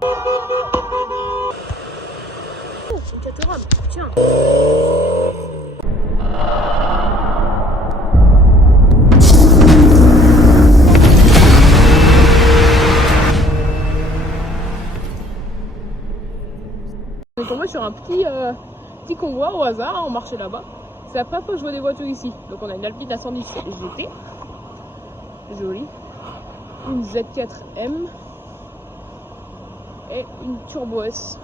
Oh, c'est une caterham, tiens. On est tombé sur un petit convoi au hasard, hein, on marchait là-bas. C'est la première fois que je vois des voitures ici. Donc on a une Alpine A110 GT, jolie, une Z4M et une Turbo S.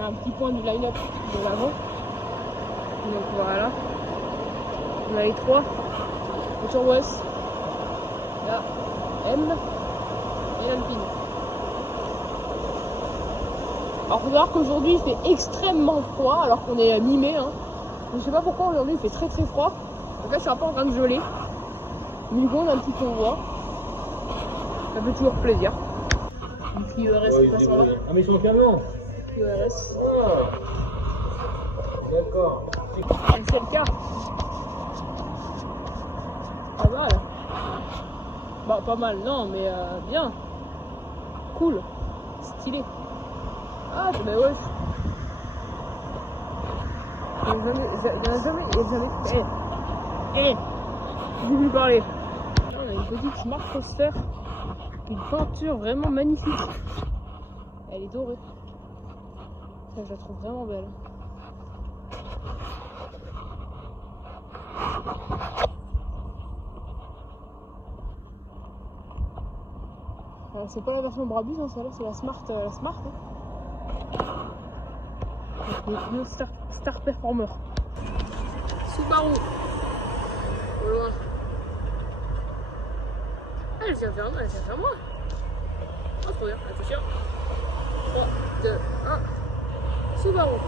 Un petit point du line-up de l'avant. Donc voilà. On a les trois. Le Turbo S, la M et l'Alpine. Alors faut savoir qu'aujourd'hui il fait extrêmement froid alors qu'on est mi-mai. Hein. Je sais pas pourquoi aujourd'hui il fait très très froid. Donc là je suis un peu en train de geler. Mais du coup on a un petit convoi. Ça fait toujours plaisir. Une Clio RS qui passe en bas. Ah mais ils sont en camion. Clio RS. Ah. D'accord. SLK. Pas mal. Bah pas mal non mais bien. Cool. Stylé. Ah bah ouais. Il n'y en a jamais. J'ai voulu parler. Là, on a une petite Smart Coaster. Une peinture vraiment magnifique. Elle est dorée. Ça, je la trouve vraiment belle. C'est pas la version Brabus, hein, celle-là, c'est la Smart. Hein. Le Star Performer. Subaru. Au loin. Ah, elle vient vers moi. Oh, trop bien. Attention. 3, 2, 1. Subaru.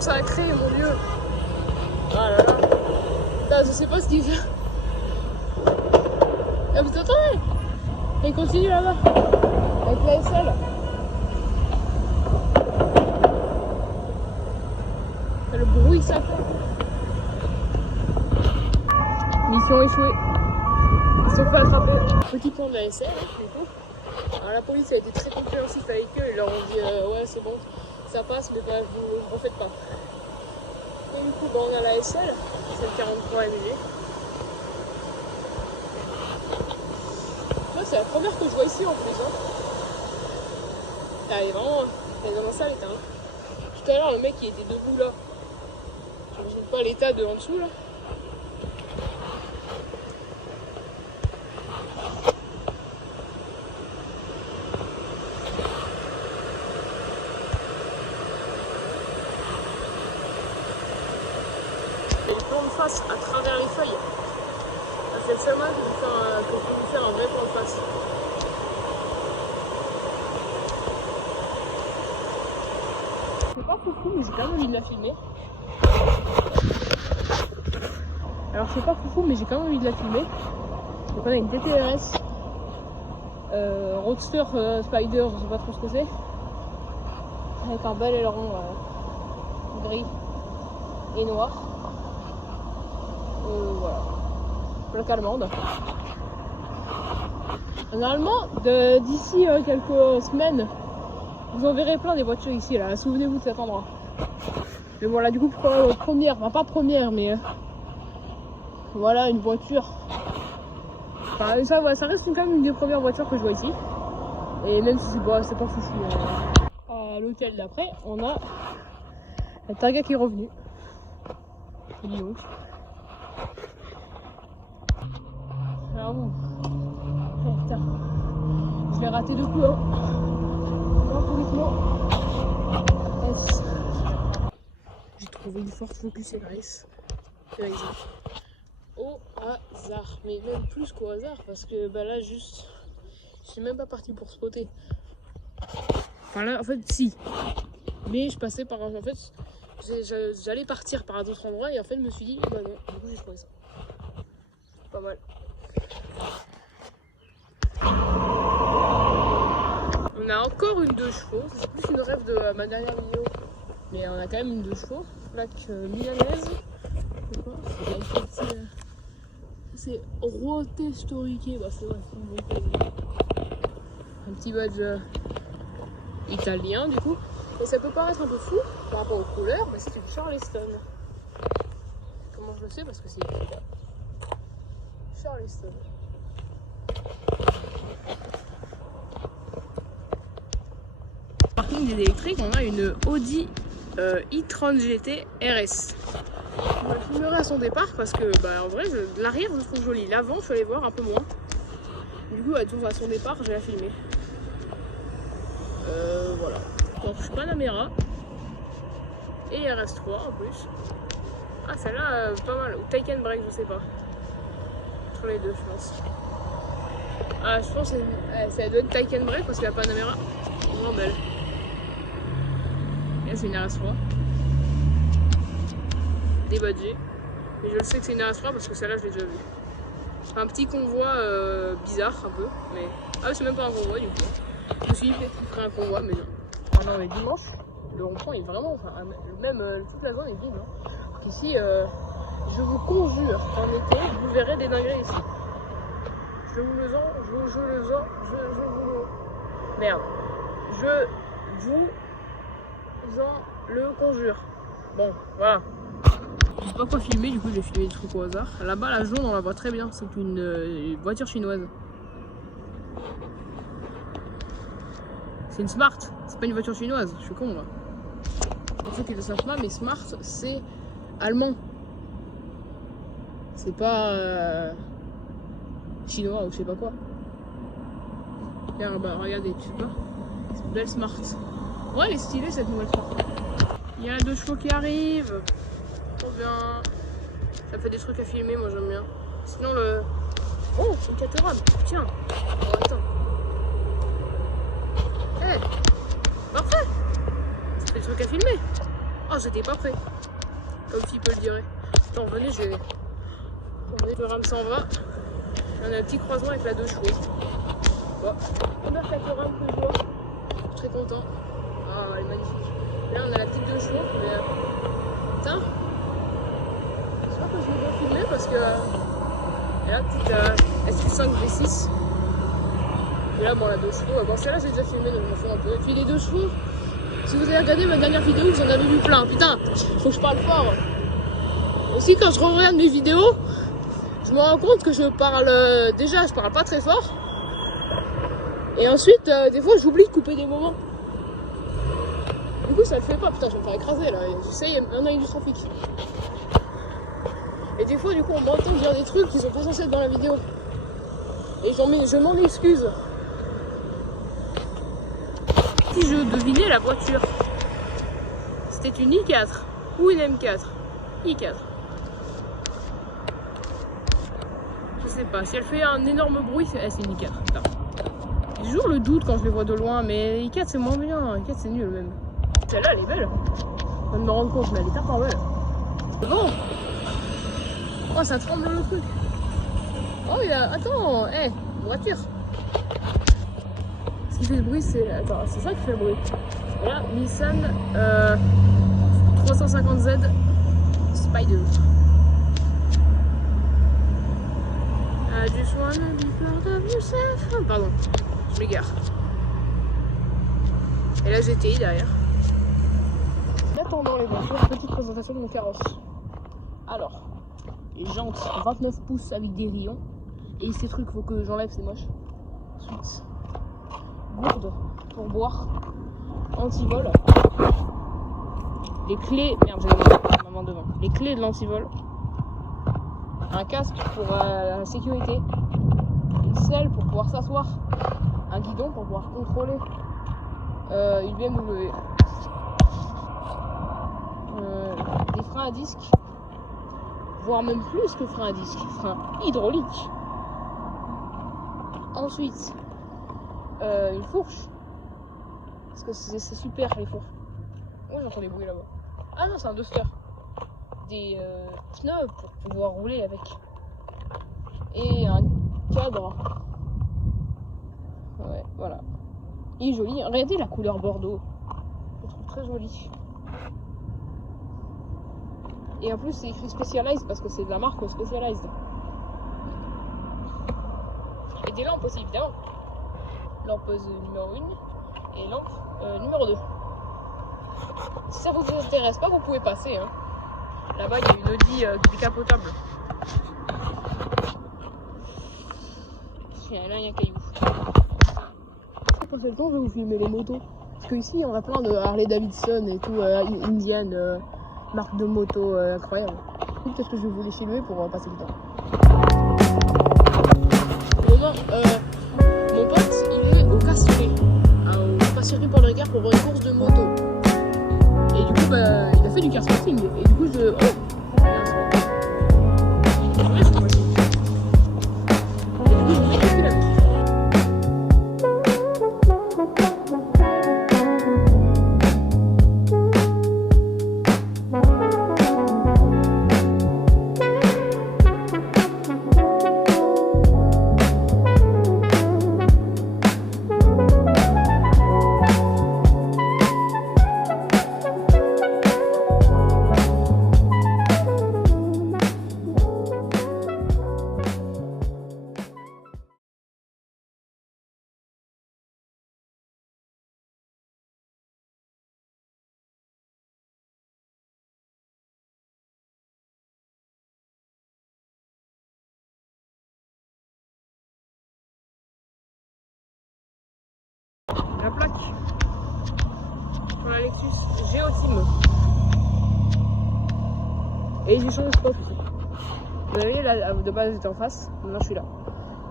Sacré, mon dieu. Ah là là. Là, je sais pas ce qu'il fait. Ah, vous entendez? Il continue là-bas. Avec la SL. Le bruit ça fait. Mission échouée. Ils se sont fait attraper. Petit plan de la SL, hein, du coup. Alors la police a été très compréhensif avec eux. Ils leur ont dit ouais c'est bon, ça passe, mais bah, vous ne refaites pas. Et du coup, bah, on a la SL, c'est le 43 MG. Moi, c'est la première que je vois ici en plus. Hein. Elle est vraiment dans un sale état. Hein. Tout à l'heure, le mec qui était debout là, j'imagine pas l'état de en dessous là. Face à travers les feuilles. C'est le seul moyen que je peux vous faire un vrai plan de face. C'est pas foufou, mais j'ai quand même envie de la filmer. Alors c'est pas foufou, mais j'ai quand même envie de la filmer. Donc on a une TTRS Roadster Spider, je sais pas trop ce que c'est. Avec un bel aileron gris et noir. Voilà. Plaque allemande. Normalement, d'ici quelques semaines, vous en verrez plein des voitures ici, là. Souvenez-vous de cet endroit. Mais voilà, du coup, première, enfin pas première, mais voilà, une voiture Enfin, ça, ouais, ça reste quand même une des premières voitures que je vois ici. Et même si c'est pas foufou. À l'hôtel d'après, on a la Targa qui est revenue. Dis donc. Alors bon. Oh, putain. Je l'ai raté deux coups, hein. Yes. J'ai trouvé une Ford Focus RS. Au hasard. Mais même plus qu'au hasard. Parce que bah là, juste. Je suis même pas parti pour spotter. Enfin là, en fait, si. Mais je passais par un. En fait, j'allais partir par un autre endroit et en fait, je me suis dit, bah non, du coup, j'ai trouvé ça. Pas mal. On a encore une 2 chevaux. C'est plus une rêve de ma dernière vidéo. Mais on a quand même une 2 chevaux. Plaque milanaise. C'est quoi? C'est Rote Storiche. Bah, c'est vrai, c'est un petit badge italien du coup. Et ça peut paraître un peu fou par rapport aux couleurs, mais c'est une Charleston. Comment je le sais? Parce que c'est écrit là. Charleston. Parking des électriques, on a une Audi e-tron GT RS. Je la filmerai à son départ parce que bah, en vrai, de l'arrière je trouve jolie. L'avant, je vais aller voir un peu moins. Du coup, à son départ, je vais la filmer. Voilà. Porsche Panamera et RS3 en plus. Ah, celle-là, pas mal. Ou Take and Break, je sais pas. Entre les deux, je pense. Ah, je pense que ça doit être Take and Break parce que la Panamera est vraiment belle. Et là, c'est une RS3. Débadgée. Mais je le sais que c'est une RS3 parce que celle-là, je l'ai déjà vue. Un petit convoi bizarre, un peu. Mais... Ah, c'est même pas un convoi du coup. Je me suis dit peut-être qu'il ferait un convoi, mais non. Ah non, mais dimanche, le rond-point est vraiment. Enfin, même toute la zone est vide. Hein. Donc ici, je vous conjure qu'en été, vous verrez des dingueries ici. Je vous le Merde. Je vous en le conjure. Bon, voilà. Je sais pas quoi filmer, du coup, j'ai filmé des trucs au hasard. Là-bas, la jaune, on la voit très bien. C'est une voiture chinoise. C'est une Smart, c'est pas une voiture chinoise, je suis con là. Pour ceux qui ne le savent pas, mais Smart c'est allemand. C'est pas chinois ou je sais pas quoi. Regarde, bah, regardez, tu sais pas. C'est une belle Smart. Ouais, elle est stylée cette nouvelle Smart. Il y a 2 chevaux qui arrivent. Trop bien. Ça fait des trucs à filmer, moi j'aime bien. Sinon le. Oh, c'est une Caterham, tiens. Oh, attends. Hey, parfait! Ça fait des trucs à filmer! Oh, j'étais pas prêt! Comme Fipe le dirait. Attends, venez, je vais. Le rame s'en va. On a un petit croisement avec la 2 chevaux. Bon. Première Caterham que je vois. Je suis très content. Ah, elle est magnifique. Et là, on a la petite 2 chevaux. Mais. Putain! J'espère que je vais bien filmer parce que. Et la petite SQ5 V6. Et là, bon, la 2 chevaux, bon, celle-là, j'ai déjà filmé, donc je m'en fous un peu. Et puis les 2 chevaux, si vous avez regardé ma dernière vidéo, vous en avez vu plein. Putain, faut que je parle fort. Aussi, quand je regarde mes vidéos, je me rends compte que je parle déjà, je parle pas très fort. Et ensuite, des fois, j'oublie de couper des moments. Du coup, ça le fait pas. Putain, je vais me faire écraser là. Tu sais, il y en a eu du trafic. Et des fois, du coup, on m'entend dire des trucs qui sont pas censés être dans la vidéo. Et je m'en excuse. Si je devinais la voiture, c'était une i4 ou une M4. i4. Je sais pas, si elle fait un énorme bruit, c'est une i4. J'ai toujours le doute quand je les vois de loin, mais i4 c'est moins bien, i4 c'est nul même. Celle-là elle est belle. Je viens de me rendre compte, mais elle est tellement belle. C'est bon. Oh, ça tremble le truc. Oh, il a. Attends, hé, voiture. Ce qui fait le bruit, c'est. Attends, c'est ça qui fait le bruit. Voilà, Nissan 350Z Spider. I just wanna be proud of yourself. Pardon, je m'égare. Et la GTI derrière. En attendant les voitures, petite présentation de mon carrosse. Alors, les jantes 29 pouces avec des rayons. Et ces trucs, faut que j'enlève, c'est moche. Ensuite, gourde pour boire. Antivol. Les clés. Merde, j'ai ma main devant. Les clés de l'antivol. Un casque pour la sécurité. Une selle pour pouvoir s'asseoir. Un guidon pour pouvoir contrôler. Une BMW. Des freins à disque. Voire même plus que freins à disque. Freins hydrauliques. Ensuite, une fourche. Parce que c'est super les fourches. Oh, j'entends des bruits là-bas. Ah non, c'est un duster. Des pneus pour pouvoir rouler avec. Et un cadre. Ouais, voilà. Il est joli. Regardez la couleur bordeaux. Je le trouve très joli. Et en plus, c'est écrit Specialized parce que c'est de la marque Specialized. Et des lampes aussi, évidemment. Lampe numéro 1 et lampe numéro 2. Si ça vous intéresse pas, vous pouvez passer. Hein. Là-bas, il y a une Audi décapotable. Là, il y a un caillou. Pour ce temps, je vais vous filmer les motos. Parce qu'ici, on a plein de Harley Davidson et tout, Indian, marque de moto incroyable. Peut-être que je vais vous les filmer pour passer du temps. Mon pote, il est au Cassiré. Au Cassiré Paul Ricard pour une course de moto. Et du coup, il a fait du karting. Et du coup, la plaque sur la Lexus Geoteam. Et j'ai changé de spot aussi. Vous voyez, là, de base j'étais en face, maintenant je suis là.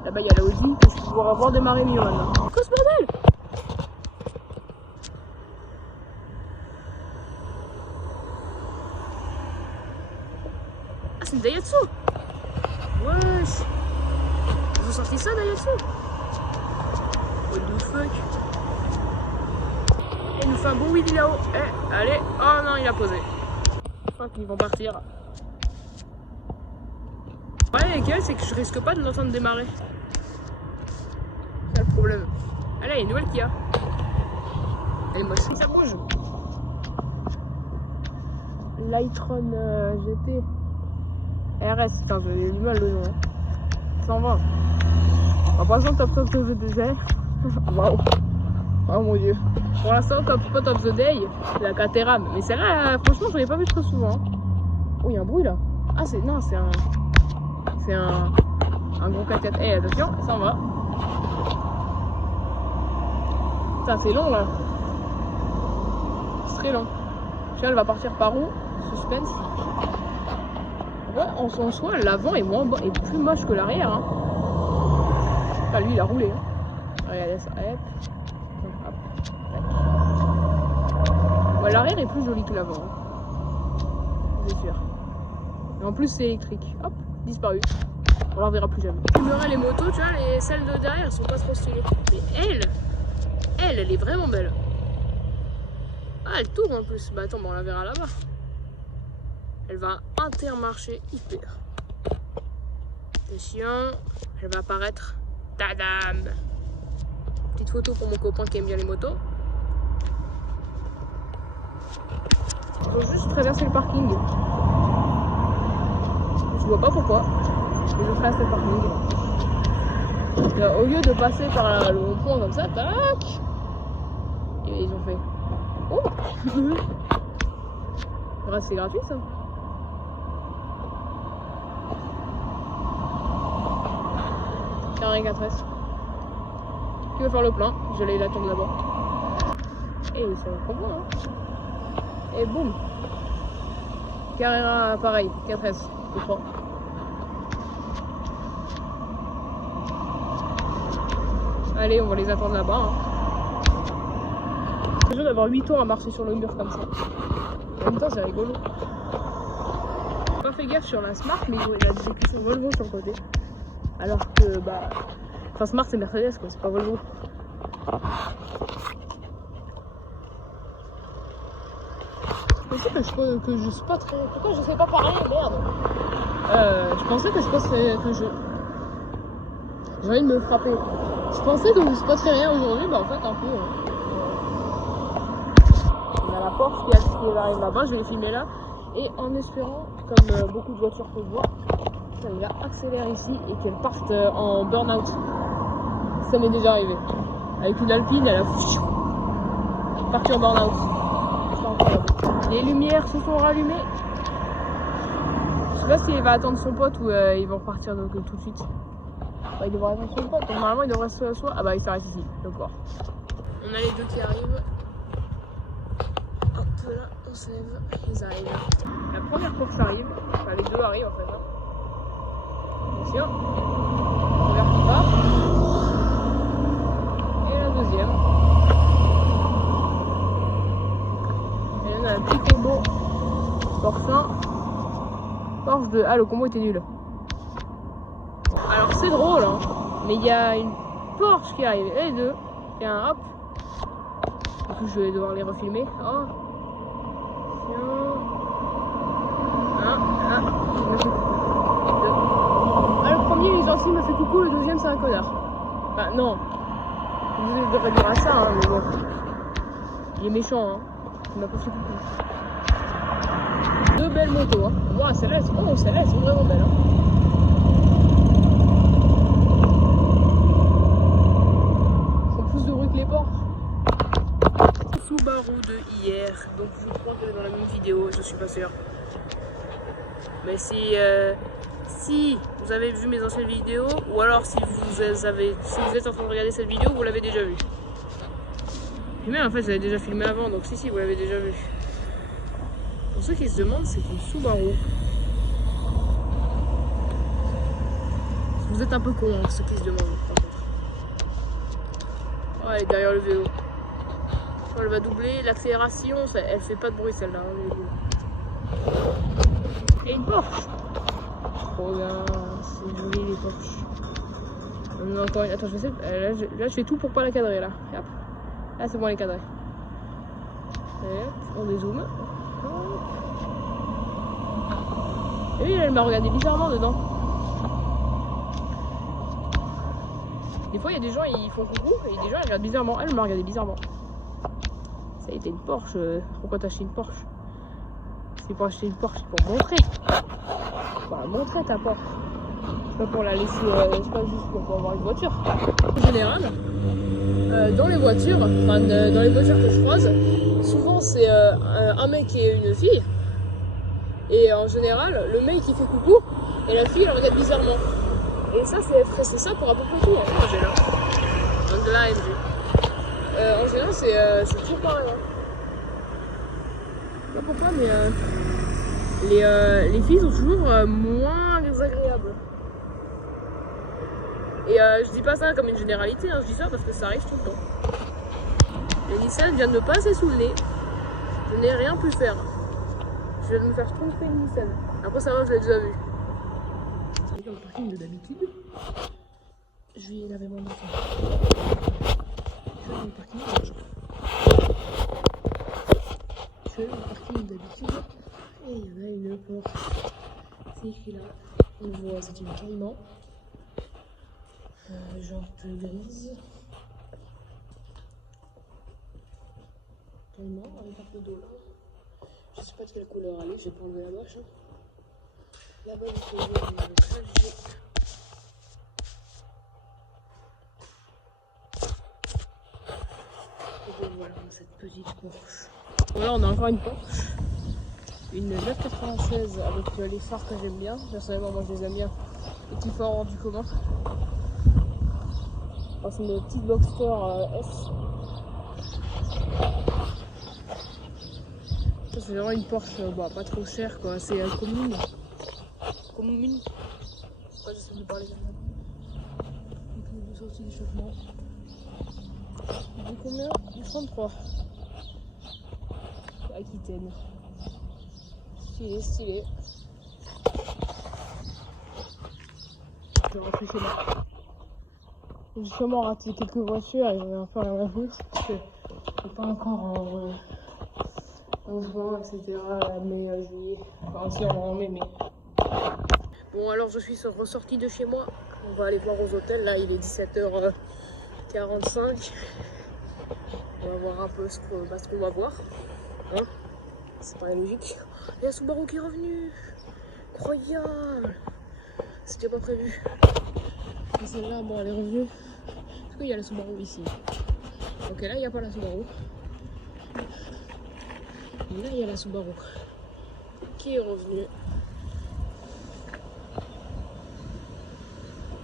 Là-bas il y a la Audi que je vais pouvoir avoir démarrer mieux maintenant. Quoi ce bordel? Ah, c'est une Daihatsu. Wesh. Ils ont sorti ça, Daihatsu. What the fuck? Il nous fait un bon wheelie là-haut. Eh, allez. Oh non, il a posé. Je crois qu'ils vont partir. Ouais, avec elle, c'est que je risque pas de l'entendre démarrer. C'est le problème. Ah là, il y a une nouvelle Kia. Elle est moche. Ça bouge. Lightron GT. RS, putain, j'ai du mal le nom. 120. En passant, top of the day. Waouh. Oh mon dieu. Pour l'instant, top spot of the day, c'est la Caterham. Mais celle-là, franchement, je l'ai pas vue très souvent. Oh, il y a un bruit là. Ah, c'est. Non, c'est un. C'est un gros 4x4. Eh, attention, ça en va. Putain, c'est long là. C'est très long. Je sais, elle va partir par où? Suspense. Ouais, en son soi, l'avant est plus moche que l'arrière. Hein. Ah, lui, il a roulé. Hein. Regardez ça. Hop. Ouais, l'arrière est plus joli que l'avant. Hein. C'est sûr. Et en plus, c'est électrique. Hop, disparu. On la reverra plus jamais. Les motos, tu vois, celles de derrière sont pas trop stylées. Mais elle est vraiment belle. Ah, elle tourne en plus. Bah attends, on la verra là-bas. Elle va Intermarché hyper. Attention, elle va apparaître. Tadam! Petite photo pour mon copain qui aime bien les motos. Il faut juste traverser le parking. Je vois pas pourquoi. Mais je traverse le parking. Au lieu de passer par le rond-point comme ça, tac! Et ils ont fait. Oh! C'est gratuit ça. Carré 4S. Qui veut faire le plein? J'allais l'attendre là-bas. Et ça va pas bon, hein. Et boum. Carrera pareil, 4S, je crois. Allez, on va les attendre là-bas. Hein. C'est sûr d'avoir 8 ans à marcher sur le mur comme ça. En même temps, c'est rigolo. J'ai pas fait gaffe sur la Smart, mais il a des écritures Volvo sur le côté. Alors que, bah. Enfin, Smart, c'est Mercedes, quoi, c'est pas Volvo. Je pensais que je spotterais. Pourquoi je sais pas parler? Merde. Je pensais que j'ai envie de me frapper. Je pensais que je spotterais rien aujourd'hui, bah en fait un peu. On a la Porsche qui arrive là-bas, je vais les filmer là. Et en espérant, comme beaucoup de voitures peuvent voir, qu'elle accélère ici et qu'elle parte en burn-out. Ça m'est déjà arrivé. Avec une Alpine, elle a parti en burn-out. C'est incroyable. Les lumières se sont rallumées. Je sais pas s'il va attendre son pote ou ils vont repartir donc, tout de suite. Bah, il devrait attendre son pote. Donc, normalement, il devrait se soit. Ah bah, il s'arrête ici. D'accord. On a les deux qui arrivent. Hop là, on se lève. Ils arrivent. La première course arrive. Enfin, les deux arrivent en fait. Hein. Attention. La première qui part. Et la deuxième. On a un petit combo Porsche 1, Porsche 2. Ah, le combo était nul. Alors c'est drôle, hein, mais il y a une Porsche qui arrive, et les deux, et un hop. Du coup, je vais devoir les refilmer. Oh. Le premier, il est gentil, il me fait coucou, le deuxième, c'est un connard. Bah, non. Vous devez dire à ça, hein, mais bon. Il est méchant, hein. Il m'a pas fait coucou. Deux belles motos, hein. Wow, celle-là, elles sont vraiment belles, hein. Elles font plus de bruit que les Porsche. Subaru de hier, donc je crois qu'elle est dans la même vidéo, je suis pas sûre. Mais si vous avez vu mes anciennes vidéos, ou alors si vous êtes en train de regarder cette vidéo, vous l'avez déjà vue. Et même en fait, j'avais déjà filmé avant, donc si, vous l'avez déjà vu. Pour ceux qui se demandent, c'est une Subaru. Vous êtes un peu con, hein, ceux qui se demandent, par contre. Oh, elle est derrière le vélo. Quand elle va doubler, l'accélération, elle fait pas de bruit celle-là. Hein, et une Porsche. Oh là, c'est joli les Porsche. On a encore une. Attends, je vais essayer. Là, je fais tout pour pas la cadrer là. Hop. Là, c'est bon, elle est cadrée. Et hop, on dézoome. Et oui, elle m'a regardé bizarrement dedans. Des fois, il y a des gens, ils font coucou, et des gens, ils regardent bizarrement. Elle m'a regardé bizarrement. Ça a été une Porsche. Pourquoi t'as acheté une Porsche? C'est pour acheter une Porsche, c'est pour montrer. Pour la montrer ta Porsche. C'est pas pour la laisser, c'est pas juste pour avoir une voiture. En général, dans les voitures, enfin dans les voitures que je croise, souvent c'est un mec et une fille. Et en général, le mec il fait coucou et la fille elle regarde bizarrement. Et ça c'est ça pour à peu près tout en général. Donc de la AMG. En général c'est toujours pareil. Hein. Je sais pas pourquoi mais les filles sont toujours moins désagréables. Et je dis pas ça comme une généralité, hein, je dis ça parce que ça arrive tout le temps. Le Nissan vient de me passer sous le nez. Je n'ai rien pu faire. Je viens de me faire tromper une Nissan. Après ça va, je l'ai déjà vu. C'est comme le parking de d'habitude. Je vais laver mon enfant. Je vais dans le parking d'argent. Je vais dans le parking d'habitude. Et il y en a une Porsche. C'est écrit là. On voit, c'est une Cayman. Genre plus grise. Cayman avec un peu d'eau là. Je sais pas de quelle couleur elle est, je vais pas enlever la bâche. Hein. Là-bas, je vais enlever le clavier. Et voilà cette petite Porsche. Voilà, on a encore une Porsche. Une 996 avec les phares que j'aime bien. Personnellement, moi je les aime bien. Et qui font hors du commun. Oh, c'est une petite Boxster S. Ça, c'est vraiment une Porsche bah, pas trop chère quoi, c'est commune. Commune. Pourquoi j'essaie de parler comme ça. Donc les deux sorties d'échauffement. Du combien? Du 33. Aquitaine. Stylé, stylé. Je vais rentrer chez moi. J'ai sûrement raté quelques voitures et j'en ai un peu rien à foutre parce que c'est pas encore en juin, etc. mai, juillet. Enfin, si en mai, mais. Bon, alors je suis ressortie de chez moi. On va aller voir aux hôtels. Là, il est 17h45. On va voir un peu ce qu'on va voir. Hein, c'est pas logique. Il y a Subaru qui est revenu. Incroyable. C'était pas prévu. Et celle-là, bon, elle est revenue. Est-ce qu'il y a la Subaru ici? Ok, là, il n'y a pas la Subaru. Et là, il y a la Subaru qui est revenue.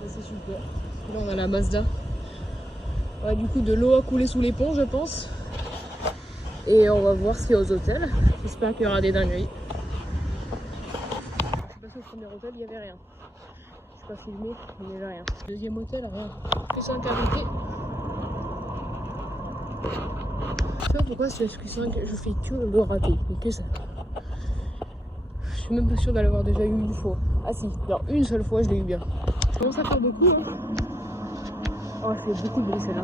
C'est super. Là, on a la Mazda. Ouais, du coup, de l'eau a coulé sous les ponts, je pense. Et on va voir ce qu'il y a aux hôtels. J'espère qu'il y aura des dingueries. Je suis passée au premier hôtel, il n'y avait rien. Je n'ai pas filmé, il n'y avait rien. Deuxième hôtel, rien. Que 5 invités. Je sais pas pourquoi sur SQ5 je fais que le rater. Mais que ça. Je suis même pas sûre d'aller avoir déjà eu une fois. Ah si, non, une seule fois je l'ai eu bien. Je commence à faire beaucoup. Hein. Oh, elle fait beaucoup de bruit celle-là.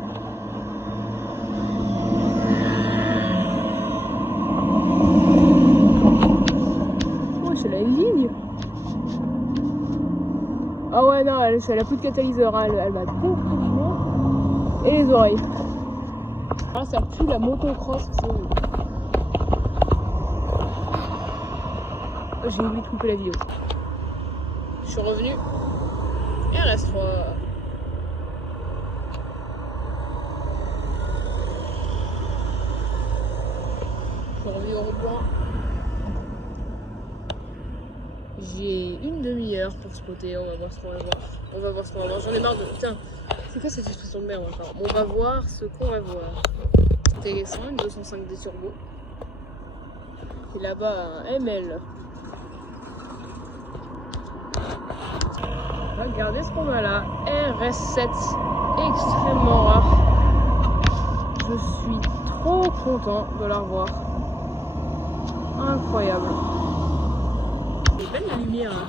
Oh, c'est la ligne. Ah ouais, non, elle a plus de catalyseur. Hein. Elle m'a complètement. Et les oreilles. Ah, ça pue la motocross. Oh, j'ai oublié de couper la vidéo. Je suis revenue. RS3. Je suis revenue au rond-point. J'ai une demi-heure pour spotter. On va voir ce qu'on va voir. On va voir ce qu'on va voir. J'en ai marre de. Putain, c'est quoi cette expression de merde encore? On va voir ce qu'on va voir. TS5, 205D turbo. Et là-bas, un ML. Regardez ce qu'on a là. RS7. Extrêmement rare. Je suis trop content de la revoir. Incroyable. C'est belle la lumière. Hein.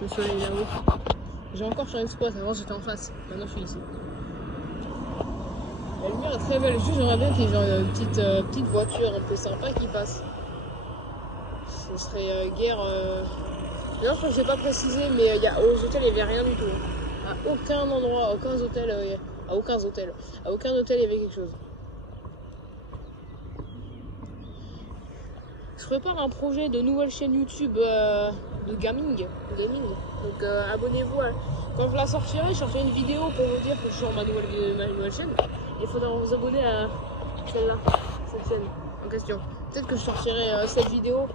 Le soleil là-haut. J'ai encore changé de spot. Avant j'étais en face. Maintenant je suis ici. La lumière est très belle. Juste j'aimerais bien qu'il y ait une petite voiture un peu sympa qui passe. Ce serait guère. D'ailleurs, je crois que je n'ai pas précisé, mais aux hôtels il n'y avait rien du tout. À aucun endroit, à aucun hôtel, à aucun hôtel il y avait quelque chose. Je prépare un projet de nouvelle chaîne YouTube de gaming. Donc abonnez-vous. Quand je la sortirai, je sortirai une vidéo pour vous dire que je suis sur ma nouvelle chaîne. Il faudra vous abonner à celle-là, cette chaîne en question. Peut-être que je sortirai cette vidéo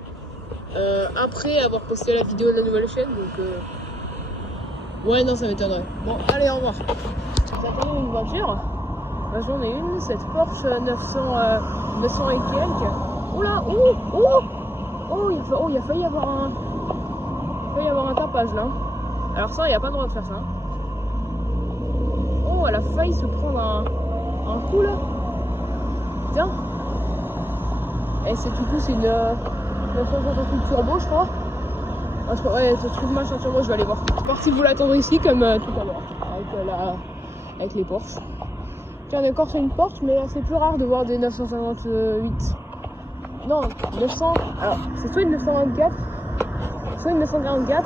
après avoir posté la vidéo de la nouvelle chaîne. Donc ouais, non, ça m'étonnerait. Bon, allez, au revoir. J'attendais une voiture. Bah, j'en ai une, cette Porsche 900 et quelques. Oula, il a failli y avoir un tapage là. Alors ça, il n'y a pas le droit de faire ça. Oh, elle a failli se prendre un coup là. Tiens. Et c'est du coup, c'est une 968 turbo, je crois. Ouais, ce truc machin turbo, je vais aller voir. Je suis partie vous l'attendre ici comme tout à l'heure, avec les Porsche. Tiens, d'accord, c'est une Porsche, mais c'est plus rare de voir des 958. Non, 900. Alors, c'est soit une 924, soit une 944,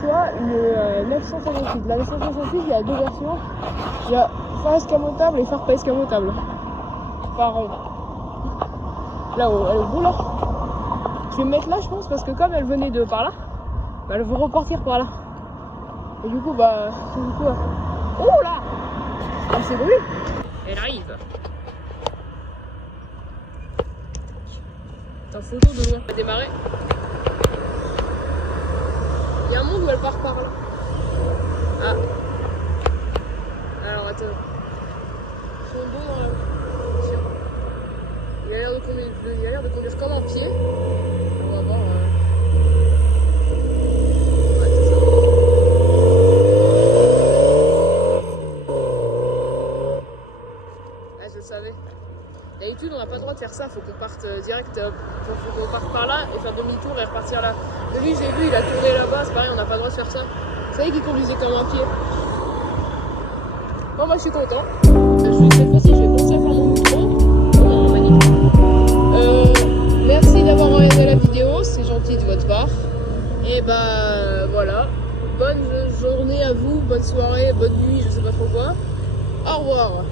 soit une 958. La 958, il y a deux versions. Il y a phare escamotable et phare pas escamotable. Phare rond. Là-haut, elle est beau là. Je vais me mettre là, je pense, parce que comme elle venait de par là, bah, elle veut repartir par là. Et du coup, oh là! Elle s'est brûlée. Elle arrive. C'est en photo de loin. Elle a démarré. Il y a un monde où elle part par là. Ah. Alors attends. regarde. Ils sont beaux dans la voiture. Il a l'air de conduire comme un pied. On va voir. Ouais, c'est ça. Ouais, je le savais. D'habitude, on n'a pas le droit de faire ça. Faut qu'on parte direct. Faut qu'on parte par là et faire demi-tour et repartir là. Mais lui, j'ai vu, il a tourné là-bas. C'est pareil, on n'a pas le droit de faire ça. Vous savez qu'il conduisait comme un pied. Bon, moi, je suis content. Cette fois-ci, je vais continuer à faire mon micro. Oh, magnifique. Merci d'avoir regardé la vidéo. C'est gentil de votre part. Et bah, voilà. Bonne journée à vous. Bonne soirée, bonne nuit, je sais pas trop quoi. Au revoir.